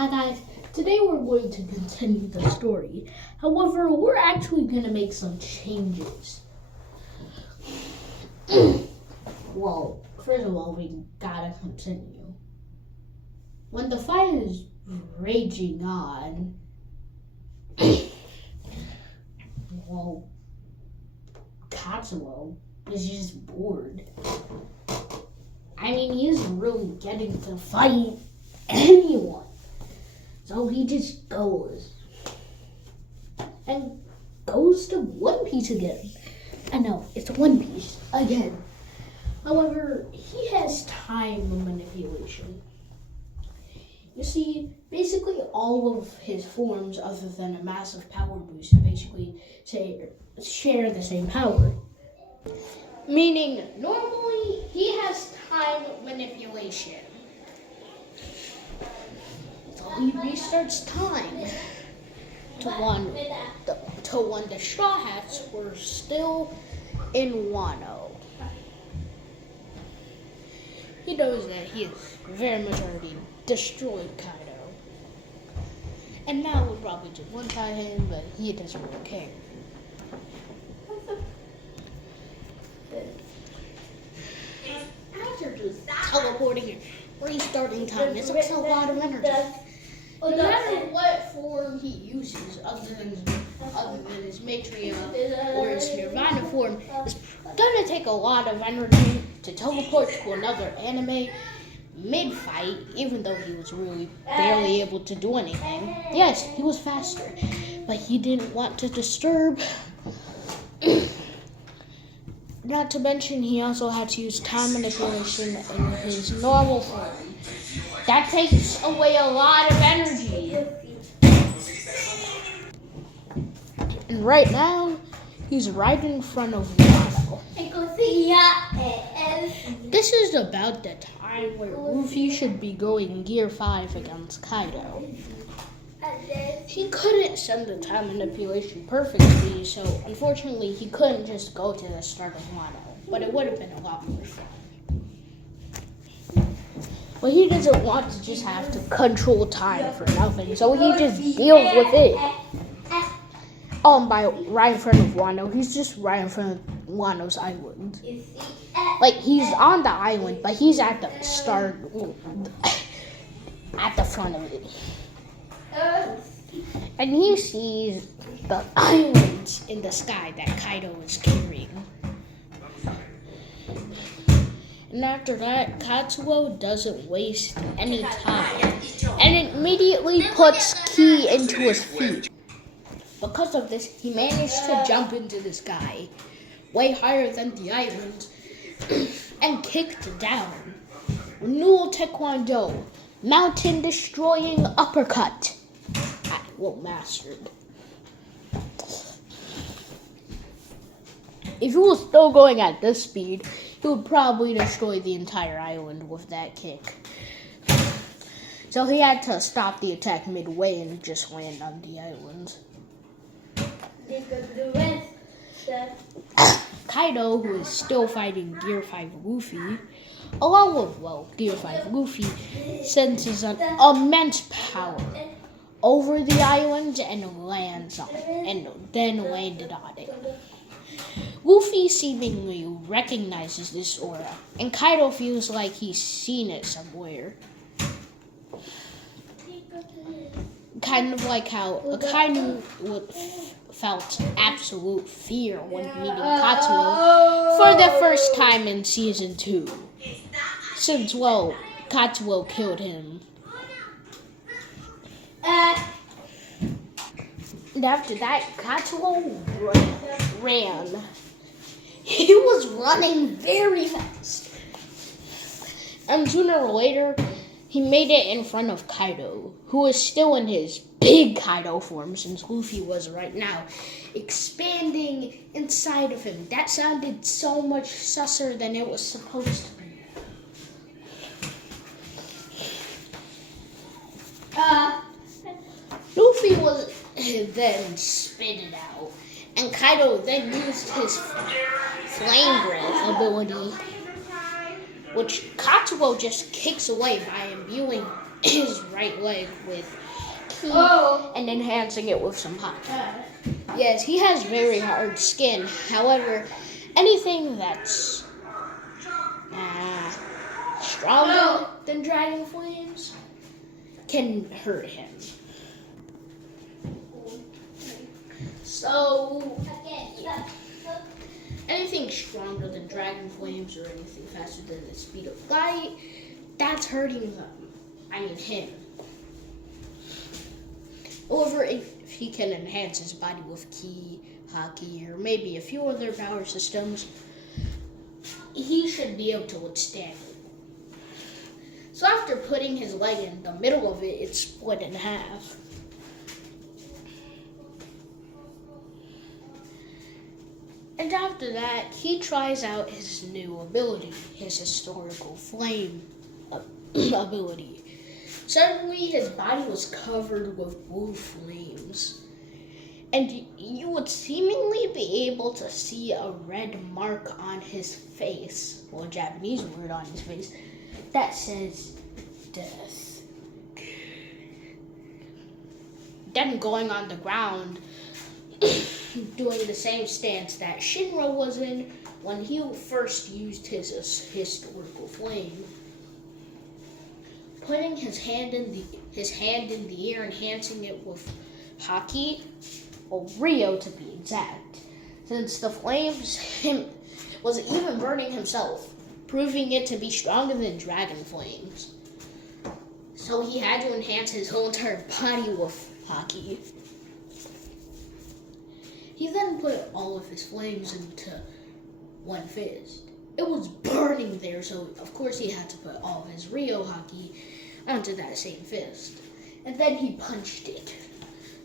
Hi guys, today we're going to continue the story. However, we're actually going to make some changes. Well, first of all, we gotta continue. When the fight is raging on, well, Katsuo is just bored. I mean, he's really getting to fight anyone. So he just goes and goes to One Piece again. I know, it's One Piece again. However, he has time manipulation. You see, basically all of his forms, other than a massive power boost, basically share the same power. Meaning, normally he has time manipulation. So he restarts time to when the Straw Hats were still in Wano. He knows that he has very much already destroyed Kaido. And now we'll probably just one-shot him, but he doesn't really care. After just teleporting and restarting time, it takes a lot of energy. No matter what form he uses, other than his Matriarch or his Nirvana form, it's gonna take a lot of energy to teleport to another anime mid-fight, even though he was really barely able to do anything. Yes, he was faster, but he didn't want to disturb. Not to mention, he also had to use time manipulation in his normal form. That takes away a lot of energy. And right now, he's right in front of Wano. This is about the time where Luffy should be going Gear 5 against Kaido. He couldn't send the time manipulation perfectly, so unfortunately he couldn't just go to the start of Wano, but it would have been a lot more fun. But he doesn't want to just have to control time for nothing, so he just deals with it. By right in front of Wano, he's just right in front of Wano's island. Like, he's on the island, but he's at the start, at the front of it. And he sees the islands in the sky that Kaido is carrying. And after that, Katsuo doesn't waste any time and immediately puts Ki into his feet. Because of this, he managed to jump into the sky, way higher than the island, and kicked down. Renewal Taekwondo, mountain destroying uppercut. Mastered. If he was still going at this speed, he would probably destroy the entire island with that kick. So he had to stop the attack midway and just land on the island. Kaido, who is still fighting Gear 5 Luffy, along with, Gear 5 Luffy, senses an immense power over the island and lands on it, and then landed on it. Luffy seemingly recognizes this aura, and Kaido feels like he's seen it somewhere. Kind of like how Akainu felt absolute fear when meeting Katsuo for the first time in Season 2. Since, Katsuo killed him. And after that, Katsuo ran. He was running very fast. And sooner or later, he made it in front of Kaido, who is still in his big Kaido form, since Luffy was right now expanding inside of him. That sounded so much susser than it was supposed to be. Luffy was then spit it out, and Kaido then used his flame breath ability, which Katsuo just kicks away by imbuing his right leg with ki and enhancing it with some haki. Yes, he has very hard skin. However, anything that's stronger than dragon flames can hurt him. So, anything stronger than dragon flames or anything faster than the speed of light, that's hurting them. I mean him. However, if he can enhance his body with ki, haki, or maybe a few other power systems, he should be able to withstand it. So after putting his leg in the middle of it, it's split in half. And after that, he tries out his new ability, his historical flame ability. Suddenly, his body was covered with blue flames. And you would seemingly be able to see a red mark on his face, or a Japanese word on his face, that says death. Then going on the ground, doing the same stance that Shinra was in when he first used his historical flame. Putting his hand in the air, enhancing it with haki, or Rio to be exact, since the flames was even burning himself, proving it to be stronger than dragon flames. So he had to enhance his whole entire body with haki. He then put all of his flames into one fist. It was burning there, so of course he had to put all of his Rio haki onto that same fist. And then he punched it.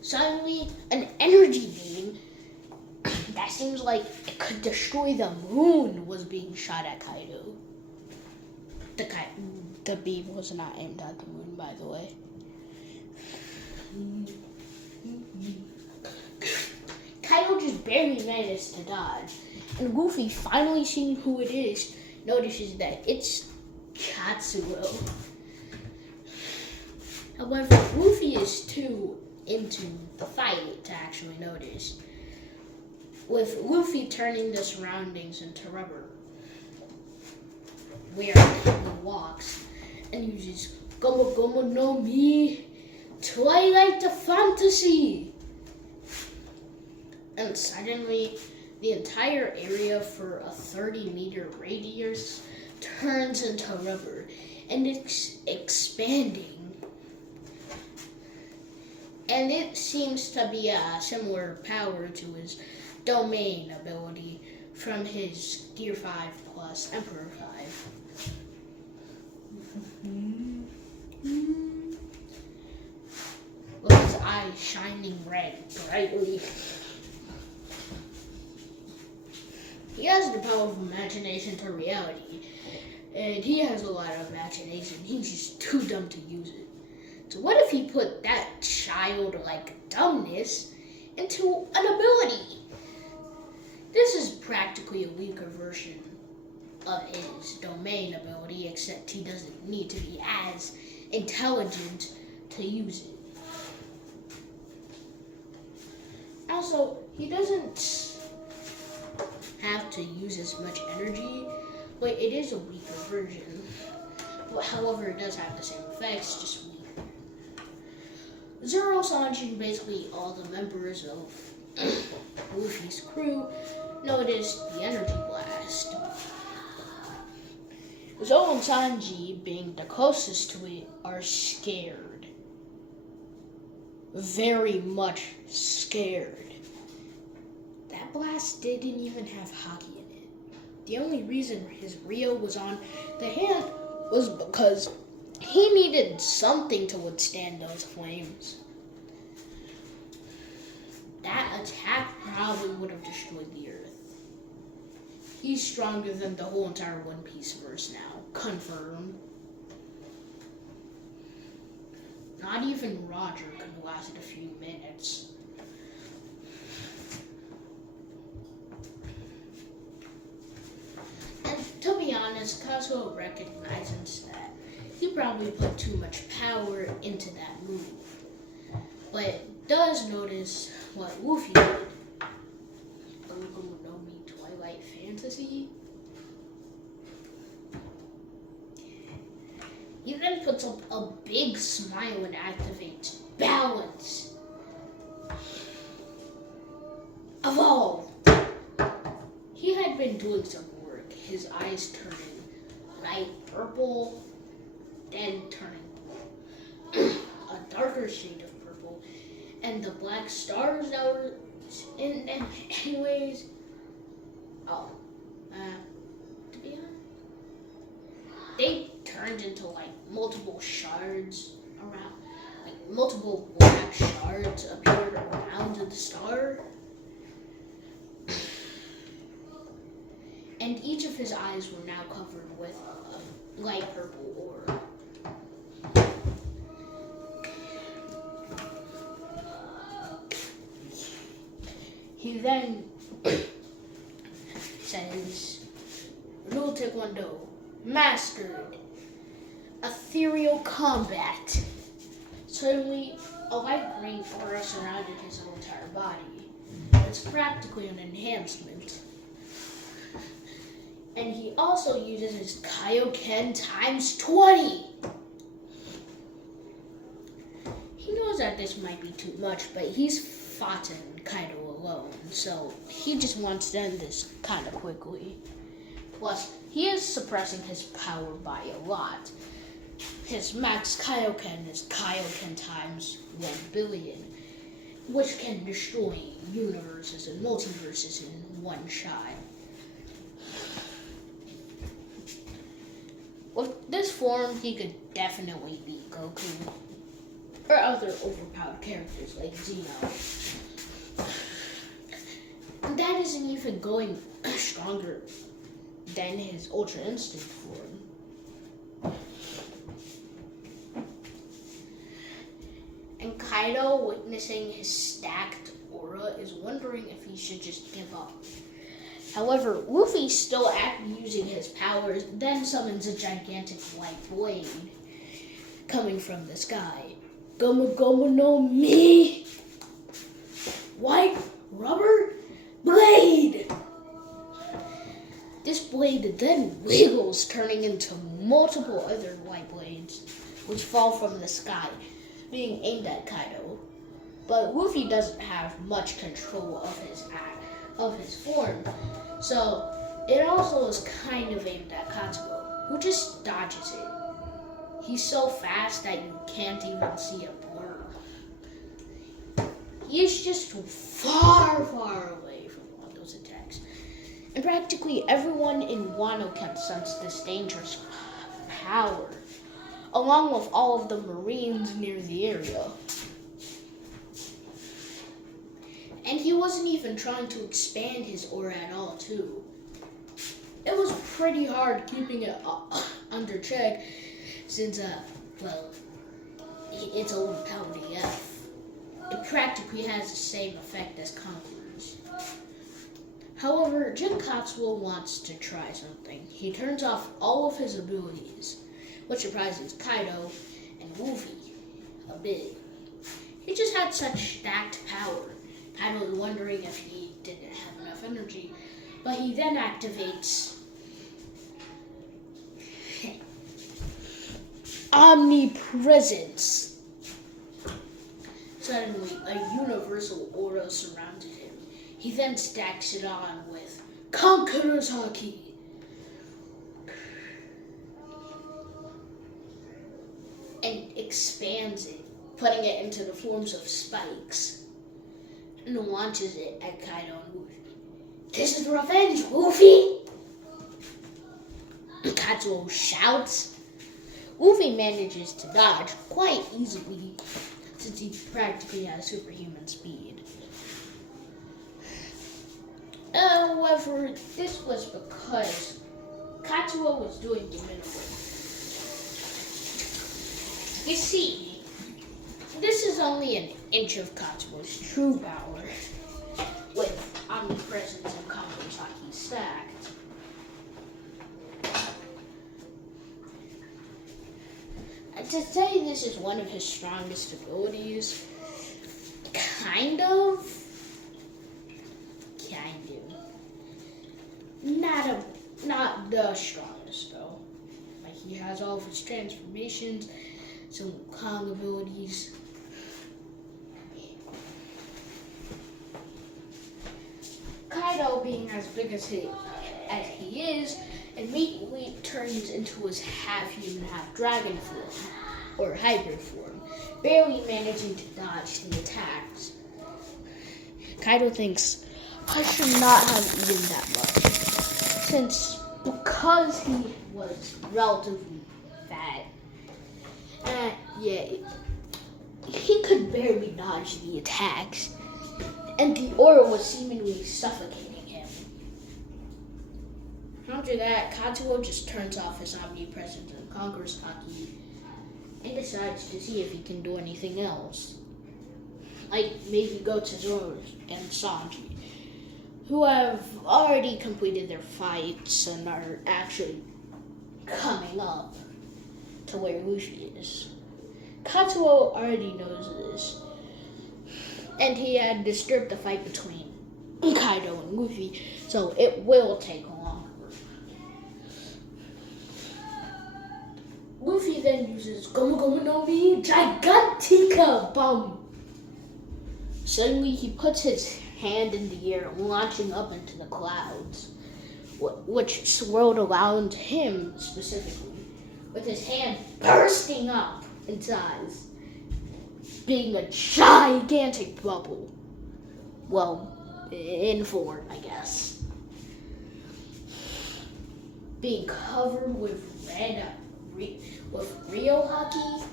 Suddenly, an energy beam that seems like it could destroy the moon was being shot at Kaido. The beam was not aimed at the moon, by the way. Kaido just barely managed to dodge. And Luffy, finally seeing who it is, notices that it's Katsuo. However, Luffy is too into the fight to actually notice, with Luffy turning the surroundings into rubber, where he walks and uses Gomu Gomu no Mi, Twilight of Fantasy. And suddenly, the entire area for a 30-meter radius turns into rubber, and it's expanding. And it seems to be a similar power to his domain ability from his Gear 5 plus Emperor 5. With his eyes shining red brightly. He has the power of imagination to reality, and he has a lot of imagination. He's just too dumb to use it. So what if he put that childlike dumbness into an ability? This is practically a weaker version of his domain ability, except he doesn't need to be as intelligent to use it. Also, he doesn't have to use as much energy, but it is a weaker version. But however, it does have the same effects, just weaker. Zoro, Sanji, and basically all the members of Luffy's crew noticed the energy blast. Zoro and Sanji, being the closest to it, are scared. Very much scared. That blast didn't even have haki in it. The only reason his Rio was on the hand was because he needed something to withstand those flames. That attack probably would have destroyed the earth. He's stronger than the whole entire One Piece verse now. Confirmed. Not even Roger could have lasted a few minutes. And to be honest, Kazuo recognizes that he probably put too much power into that move. But does notice what Woofy did. Twilight Fantasy. He then puts up a big smile and activates balance. Evolve! He had been doing some work, his eyes turning light purple, then turning a darker shade of purple, and the black stars that were in them anyways. To be honest, they turned into like multiple shards around, like multiple black shards appeared around the star. And each of his eyes were now covered with a light purple aura. He then says, Rule Taekwondo, mastered, ethereal combat. Suddenly, a light green aura surrounded his entire body. It's practically an enhancement. And he also uses his Kaioken times 20. He knows that this might be too much, but he's fought in Kaido alone, so he just wants to end this kind of quickly. Plus, he is suppressing his power by a lot. His max Kaioken is Kaioken times 1 billion, which can destroy universes and multiverses in one shot. With this form, he could definitely beat Goku or other overpowered characters like Zeno. And that isn't even going stronger than his Ultra Instinct form. And Kaido, witnessing his stacked aura, is wondering if he should just give up. However, Luffy, still using his powers, then summons a gigantic white blade coming from the sky. Gomu Gomu no Mi! White rubber blade! This blade then wiggles, turning into multiple other white blades, which fall from the sky, being aimed at Kaido. But Luffy doesn't have much control of his form, so it also is kind of aimed at Katsuo, who just dodges it. He's so fast that you can't even see a blur. He's just far, far away from all those attacks. And practically everyone in Wano can sense this dangerous power, along with all of the Marines near the area. And he wasn't even trying to expand his aura at all, too. It was pretty hard keeping it under check since, it's overpowered AF. It practically has the same effect as Conqueror's. However, Jin Katsuo wants to try something. He turns off all of his abilities, which surprises Kaido and Luffy a bit. He just had such stacked power. Kaido was wondering if he didn't have enough energy, but he then activates Omnipresence. Suddenly, a universal aura surrounded him. He then stacks it on with Conqueror's Haki. And expands it, putting it into the forms of spikes. And launches it at Kaido and Luffy. This is revenge, Luffy! Katsuo shouts. Luffy manages to dodge quite easily, since he practically has superhuman speed. However, this was because Katsuo was doing the minimal. You see, this is only an inch of Katsuo's true power, with Omnipresence and Conqueror's Haki stacked. to say this is one of his strongest abilities, kind of. Not the strongest though. Like he has all of his transformations, some Kong abilities. Kaido, being as big as he is, immediately turns into his half-human, half-dragon form, or hybrid form, barely managing to dodge the attacks. Kaido thinks, I should not have eaten that much, because he was relatively fat, he could barely dodge the attacks, and the aura was seemingly suffocating him. After that, Katsuo just turns off his omnipresence and conquers Haki, and decides to see if he can do anything else. Like maybe go to Zoro and Sanji, who have already completed their fights and are actually coming up to where Luffy is. Katsuo already knows this, and he had disturbed the fight between Kaido and Luffy, so it will take longer. Luffy then uses Gomu Gomu no Mi Gigantica Bomb. Suddenly he puts his hand in the air, launching up into the clouds, which swirled around him specifically, with his hand bursting up in size, being a gigantic bubble. Well, in form, I guess. Being covered with Rio Haki,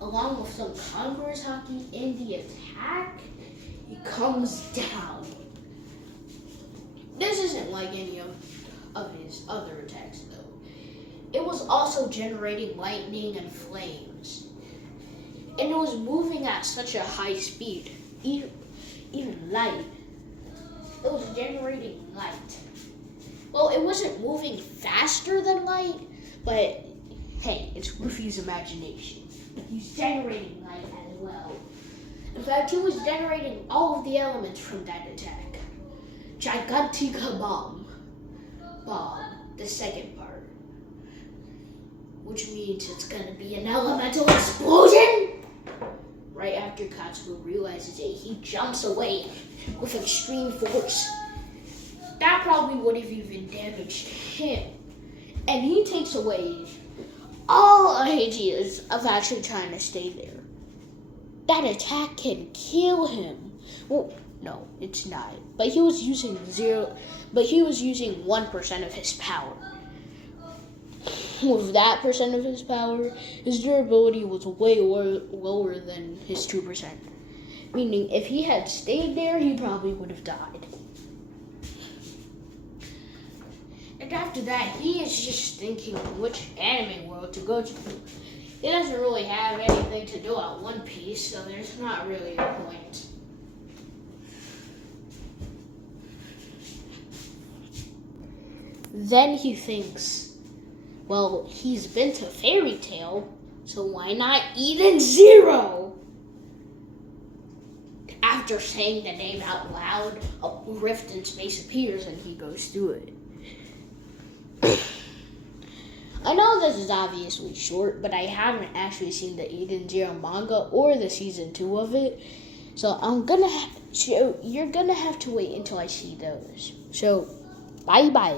along with some Conqueror's Haki in the attack, he comes down. This isn't like any of his other attacks, though. It was also generating lightning and flames. And it was moving at such a high speed, even light. It was generating light. Well, it wasn't moving faster than light, but hey, it's Luffy's imagination. He's generating light as well. In fact, he was generating all of the elements from that attack. Gigantica Bomb, the second part. Which means it's gonna be an elemental explosion! Right after Katsuo realizes it, he jumps away with extreme force. That probably would have even damaged him. And he takes away all ideas of actually trying to stay there. That attack can kill him. Well, no, it's not. But he was using 1% of his power. With that percent of his power, his durability was way lower than his 2%. Meaning, if he had stayed there, he probably would have died. And after that, he is just thinking which anime world to go to. He doesn't really have anything to do at One Piece, so there's not really a point. Then he thinks, well, he's been to Fairy Tail, so why not Eden Zero? After saying the name out loud, a rift in space appears and he goes through it. I know this is obviously short, but I haven't actually seen the Eden Zero manga or the season 2 of it, so you're gonna have to wait until I see those. So, bye bye.